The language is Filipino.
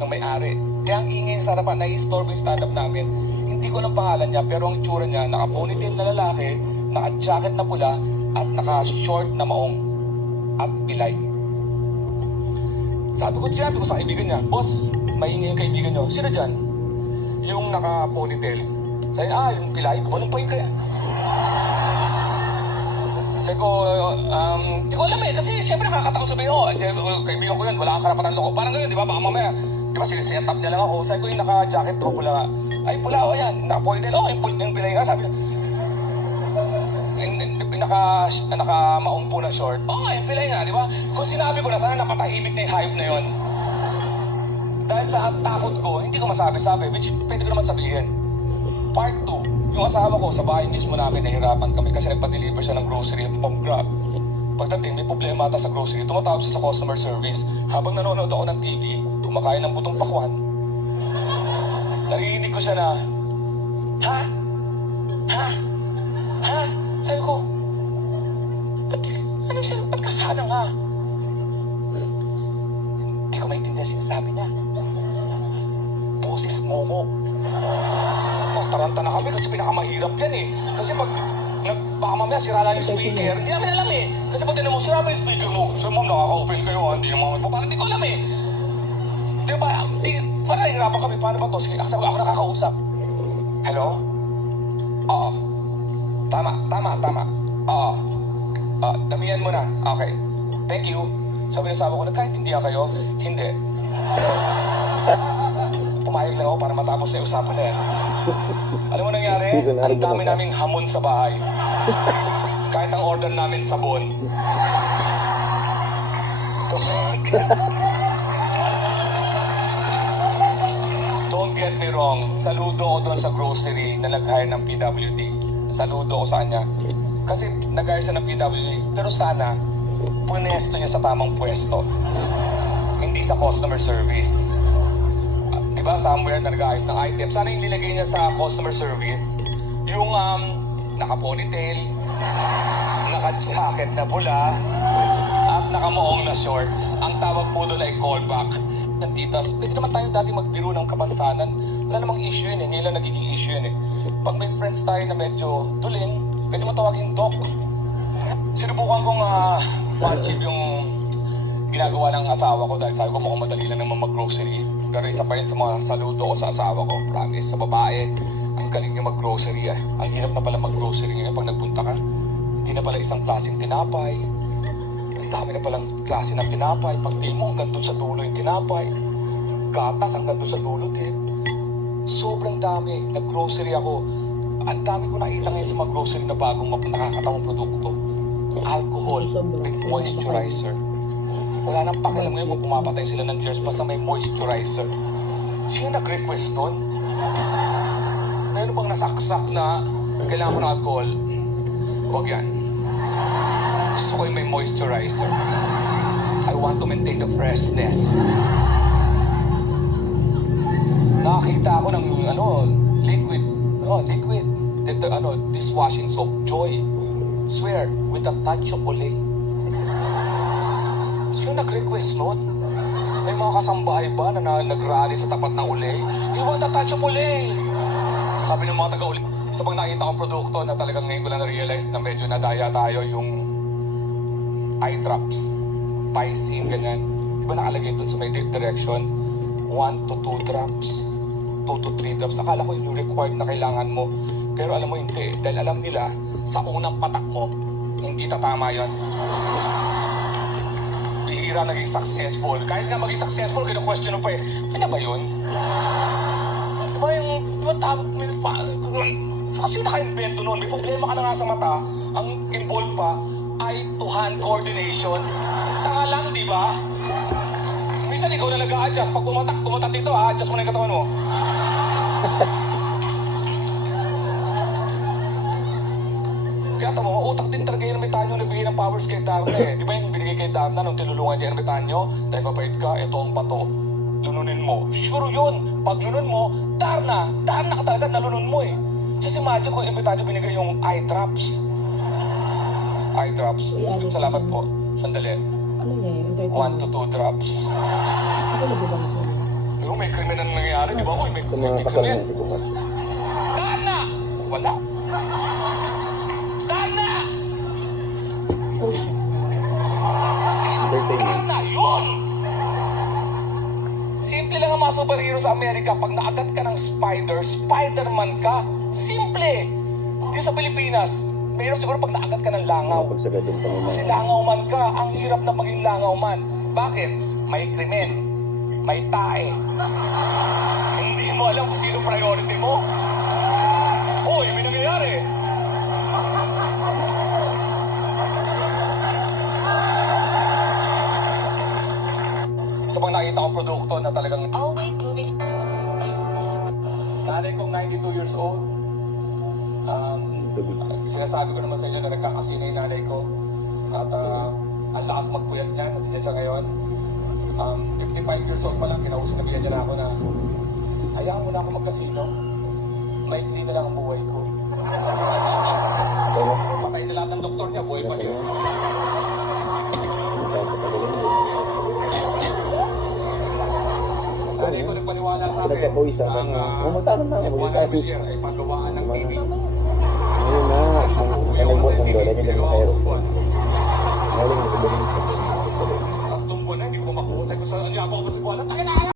ng may-ari. Kaya ang ingay sa harapan, nai-store yung stand-up namin. Hindi ko ng pangalan niya, pero ang itsura niya, naka-ponytail na lalaki, naka-jacket na pula, at naka-short na maong. At pilay. Sabi ko sa kaibigan niya, boss, maingay yung kaibigan niyo. Sino dyan? Yung naka-ponytail. Sabi niya, yung pilay. Anong pa yung kaya? Sabi ko, di ko alam eh. Kasi siyempre nakakatakot sabihin, kaibigan ko yun, wala kang karapatan loko. Parang ganyan, di ba? Baka mamaya, di ba, siniset up niya lang ako. Sabi ko, yung naka-jacket to, pula. Ay, pula, yan. Naka-ponytail, yung pilay nga. Sabi niya, naka-maong po na short. Yung pilay nga, di ba? Kung sinabi ko na, sana napatahimik na yung hype na yun. Dahil sa takot ko, hindi ko masabi-sabi, which pwede ko naman sabihin. Part 2, yung asawa ko sa bahay mismo namin, nahirapan kami kasi nagpa-deliver siya ng grocery from Grab. Pagdating, may problema ata sa grocery, tumatawag siya sa customer service. Habang nanonood ako ng TV, kumakain ng butong pakwan. Narinig ko siya na, Ha? Sabi ko, ba't kahanang ha? Hindi ko maintindihan sinasabi niya. Boses mo ko. Taranta na kami kasi pinakamahirap yan eh. Kasi pag baka mamaya sira lang yung speaker, hindi namin alam eh. Kasi pag tinan mo, sira ba yung speaker mo? So ma'am, nakaka-offense kayo, hindi naman. Parang hindi ko alam eh. Di ba, parang nahihirapan kami. Paano ba to? Sige, ako nakakausap. Hello? Oo. Tama. Oo. Damihan mo na. Okay. Thank you. Sabi ng asawa ko, nagkaintindihan kayo? Hindi. Pumayag lang ako para matapos na yung usapan na yan. Alam mo nangyari? Ang dami naming hamon sa bahay. Kahit ang order namin sabon. Don't get me wrong. Saludo ko doon sa grocery na nag-hire ng PWD. Saludo ko sa kanya. Kasi nag-hire siya ng PWD. Pero sana, punesto niya sa tamang pwesto. Hindi sa customer service. Diba, somewhere na nag-ayos ng item. Sana yung nilagay niya sa customer service, yung naka-ponytail, naka-jacket na pula, at naka-maong na shorts. Ang tawag po doon ay callback. Titas, pwede naman tayo dati magbiro ng kapansanan. Wala namang issue yun eh. Ngayon lang nagiging issue yun eh. Pag may friends tayo na medyo dulin, pwede mo tawagin doc. Sinubukan kong ma-achieve yung ginagawa ng asawa ko dahil sabi ko mukhang madali lang naman mag-grocery. Pero isa pa yun sa mga saludo ko sa asawa ko. Promise, sa babae, ang galing niya mag-grocery eh. Ang hirap na pala mag-grocery ngayon pag nagpunta ka. Hindi na pala isang klaseng tinapay. Ang dami na palang klase ng tinapay. Pag tingin mo, hanggang doon sa dulo yung tinapay. Gatas, hanggang doon sa dulo din. Sobrang dami. Nag-grocery ako. Ang dami ko nakita ngayon sa mga grocery na bagong nakakatawang produkto. Alcohol with moisturizer. Wala nang pakialam ngayon kung pumapatay sila ng germs basta may moisturizer. Sino nag-request nun? Meron bang nasaksak na kailangan mo ng alcohol? Huwag yan. Gusto ko yung may moisturizer. I want to maintain the freshness. Nakakita ako ng liquid. Dishwashing soap. Joy. Swear, with a touch of olay. Sino nag-request nun? May mga kasambahay ba na nag-rally sa tapat ng ulay? You want a touch of ulay? Sabi ng mga taga-ulay. Sa pag nakita ko produkto na talagang ngayon ko lang na-realize na medyo nadaya tayo yung eye drops, Pysine, ganyan. Di ba nakalagay dun sa may direction? 1 to 2 drops, 2 to 3 drops. Akala ko yung required na kailangan mo. Pero alam mo hindi. Dahil alam nila, sa unang patak mo, hindi tatama yun. Bihira naging successful. Kahit nga maging successful, kino-question mo pa eh. Ano ba yun? Di ba yung tawag kasi yung naka-invento nun, may problema ka na nga sa mata, ang involved pa ay to-hand coordination. Tanga lang, di ba? Minsan ikaw na nag-a-adjust. Pag bumatak dito, adjust mo na yung katawan mo. Kaya tamo, utak din talaga yung ermitanyo nagbigay ng powers kay Darna eh. Di ba yung binigay kay Darna nung tinulungan niya ermitanyo? Dahil mabait ka, ito ang bato. Lununin mo. Sure yun. Pag lunun mo, Darna ka talaga, nalunun mo eh. Just imagine kung ermitanyo binigay yung eye drops. Eye drops. Salamat po. Sandali. Ano niya yun? 1 to 2 drops. Ako nabigyan mo siya. Pero may krimen na nangyayari, di ba? Uy, may Sa mga may kasal krimen. niya, hindi ko kasi. Dana! Wala. Dana! Entertainment. Dana! Yun! Simple lang ang mga superhero sa Amerika. Pag naagat ka ng spider, Spider-Man ka. Simple! Di sa Pilipinas, mahirap siguro pag naagat ka ng langaw. Pag sagadin kami na. Kasi langaw man ka, ang hirap na maging langaw man. Bakit? May krimen, may tae. Hindi mo alam kung sino priority mo. Hoy, may nangyayari. Isa pang nakita ko produkto na talagang Always moving. nanay kong 92 years old. Sinasabi ko naman sa inyo na nagkakasina yung nanay ko. At ang lakas magpuyat niya, nandiyan siya ngayon. 55 years old pa lang, sinabihan niya na ako na hayaan mo na ako magkasino. Maikli na lang ang buhay ko. Ano? Patay na lahat ng doktor niya, buhay pa siya. Nanay ko nagpaniwala sa akin Pinagpapawisan ka ang na. Magtanong na si ako. Juan Villar ay pagawaan ng TV. Ayun na.